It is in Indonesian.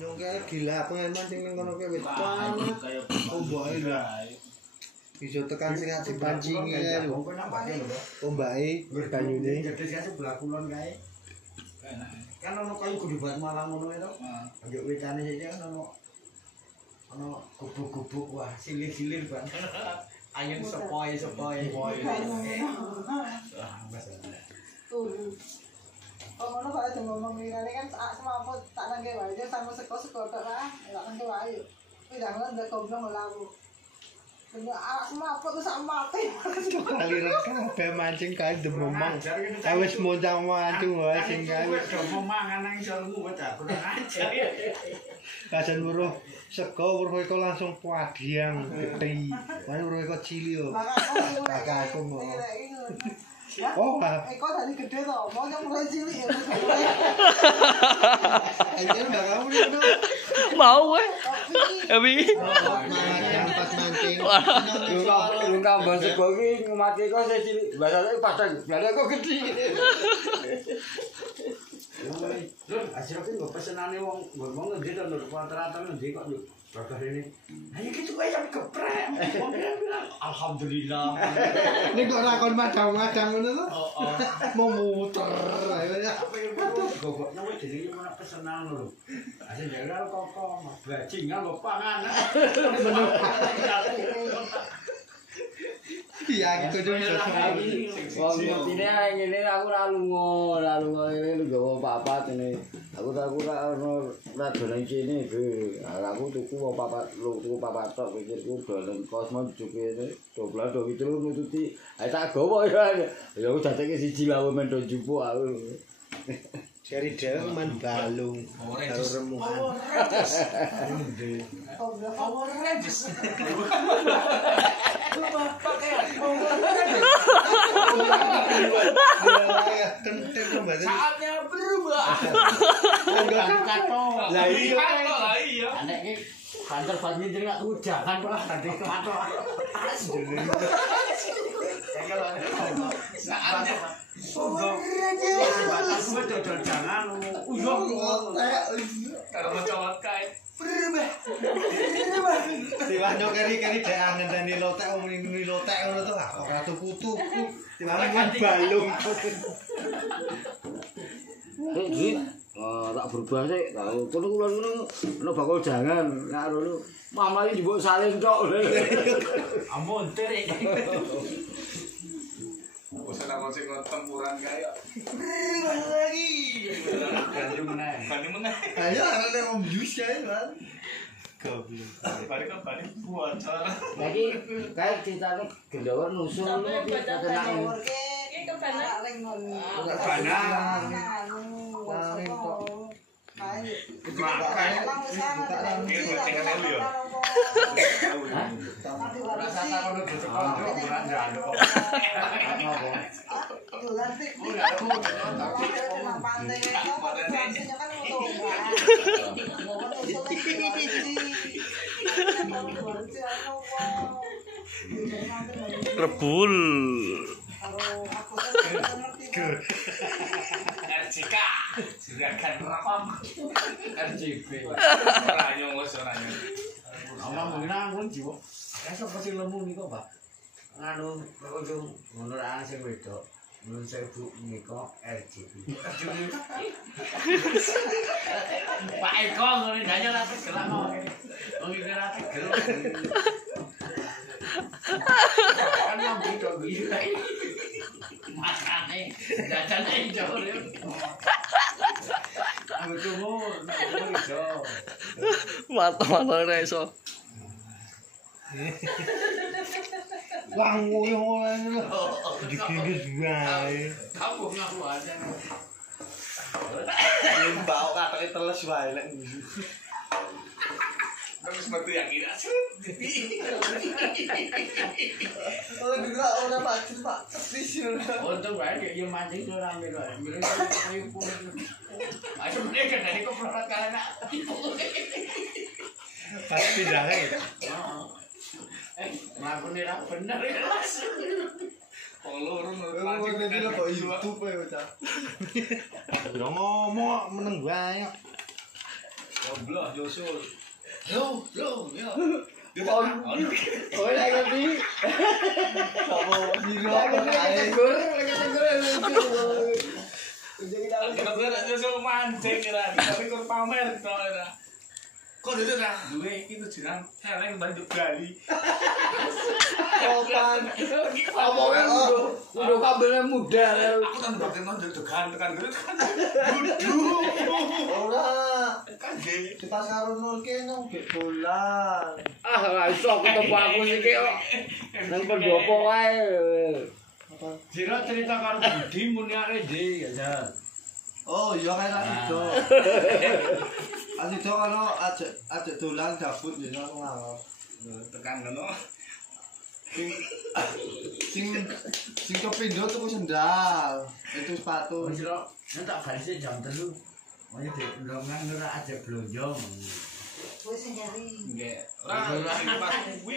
Nyongke gila pengen mancing ning kono ke wis banget. Ombahe lho. Bisa tekan sing ajeng pancinge ae lho. Ombake banyune gede sih sebelah kulon kae. Kan ono kayu gede banget malang ngono to. Njuk wetane iki kan ono gubuk-gubuk wah silir-silir banget. Angin sepoi-sepoi. Oh, ngono kok aja ngomong ngene kan semaput tak nangge wae sama seko-seko tok lah, tak nangge wae. Kuwi jangan ndak goblok lawu. Semaput sak mati. aliran kabeh mancing kae dememang. Wis moncang mancung wae sing kae wis dememang nang isormu wis aku ajar. kajan weruh sego weruh iku langsung padiang gede. Wae weruh iku cilik yo. Kakakku mau. Oh, kok tadi gede to, mau yang mulai cilik ya. anjir enggak kamu itu. Mau weh. Ewi. Pas mancing. Lu tambah sego iki ngomati kok sing cilik. Bahasane padang, lha kok gede. Lho, asine kok pesenane wong ngendi to lho, rata-rata ngendi kok lho. Bapak ini, ayo gitu kayak geprek. Wong bilang alhamdulillah. Nek kok ora kon madang-madang ngono to? Mau muter ayo ya. Gogoknya wis dene mana pesenan lho. Asine jaga kok bajingan lho pangan. Iya, gitu juga. Wong ngene ngene aku ora lunga ngene nggawa papat ini. Aku ora ono dolan kene iki. Aku tuku tuku papat tok pikirku dolan kosmo juke ini. Doblah do iki lho nututi. Ae tak gawa ya. Ya aku jateke siji lawe men do jupuk aku. Jari dhewe man balung. Karo remukan. Power Rangers. Saatnya berubah. Lah iya. Anek iki kantor Fatmi jeneng aku jangan Pak nanti kemato. Saatnya batas gue dodol jangan karena colot kain berubah. Tiwah nyokeri-keri dek ngenteni lotek omni lotek ngono to. Ora tuku-tuku. Tiwah balung. Tak berubah sih. Kono ngono bakal jangan karo lu. Mama iki mbok saling tok. Ampun terek. Usah nak ngocek tempuran kaya. Lagi. Ganti meneh. Ayo arane om jus kae, Mas. Goblok. Balik bocor. Lagi kayak ceritanya gendawar nusul Ini kebana ring ngono. Rasa tak ono bocor ora njaluk. Rebul. RJK Juragan Rokok RJB Ranyong Orang menang jiwa. Esok pasti lemu nih kok, Pak. Nganu ujung ngono ra sing wedok. Nun sewu nika RJB. Pak Eko ngono nanya lah gelak kok. Wong iki ora tegel. Kan yang bidok iki. Makane jajane jauh ya. Aku tuh iso. Mata-mata ora iso. Wang ngoyo ngono. Dikindus wae. Kamu ngaku aja. Mbak katoke teles wae nek. Terus metu yang ini Oh, juga ora pacet, Pak. Tesis. untung wae kayak yang mancing tuh rame kok. Bilang ayo pun. Ayo mereka dari kok perangkat karena Pasti dah gitu. melakukan ini bener ya mas. Pelurun mancing Ngene kok YouTube ya, Cak. Yo ngomong meneng wae. Goblok Josul. Yo. Oh, lagi ngerti. Sopo siro Lagi ae. tegur. Kira-kira Josul mancing kira, tapi kur pamer to ora. Kok itu dah, duwe iki tujuan heleng bantu gali. Opan. Omongnya udah kabelnya muda. Aku kan bakal mau tekan gitu kan. Duduk. Ora. Kan ge. Kita karo nol kene gek bolan. Ah, lah iso ketemu aku iki kok. Nang pendopo wae. Jiro cerita karo Budi muniane ndi ya. Oh iya kayak itu. Itu kalau ajak dolan gabut ya aku ngalor. Tekan ngono. Sing kepindo tuku sendal. Itu sepatu. Jiro, nek tak balise jam 3. Mau di ndongan ora ajak blonjo. Wis nyari. Nggih. Ora pas kuwi.